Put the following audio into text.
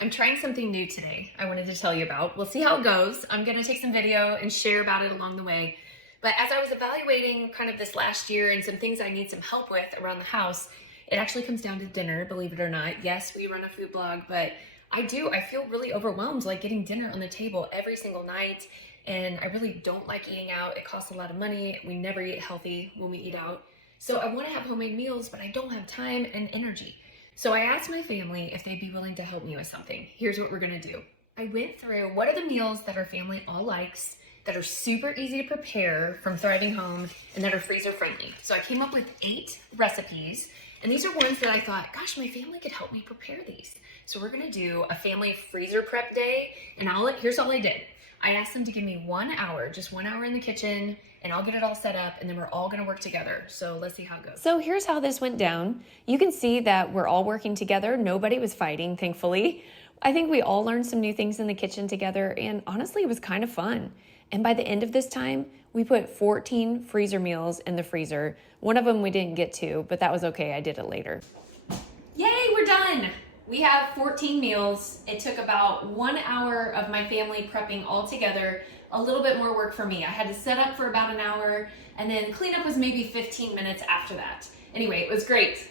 I'm trying something new today I wanted to tell you about. We'll see how it goes. I'm gonna take some video and share about it along the way. But as I was evaluating kind of this last year and some things I need some help with around the house, it actually comes down to dinner, believe it or not. Yes, we run a food blog, but I feel really overwhelmed like getting dinner on the table every single night. And I really don't like eating out. It costs a lot of money. We never eat healthy when we eat out. So I wanna have homemade meals, but I don't have time and energy. So I asked my family if they'd be willing to help me with something. Here's what we're gonna do. I went through what are the meals that our family all likes, that are super easy to prepare from Thriving Home, and that are freezer friendly. So I came up with 8 recipes, and these are ones that I thought, gosh, my family could help me prepare these. So we're gonna do a family freezer prep day, and here's all I did. I asked them to give me 1 hour, just 1 hour in the kitchen, and I'll get it all set up, and then we're all gonna work together. So let's see how it goes. So here's how this went down. You can see that we're all working together. Nobody was fighting, thankfully. I think we all learned some new things in the kitchen together, and honestly, it was kind of fun. And by the end of this time, we put 14 freezer meals in the freezer. One of them we didn't get to, but that was okay. I did it later. Yay, we're done. We have 14 meals. It took about 1 hour of my family prepping all together. A little bit more work for me. I had to set up for about an hour, and then cleanup was maybe 15 minutes after that. Anyway, it was great.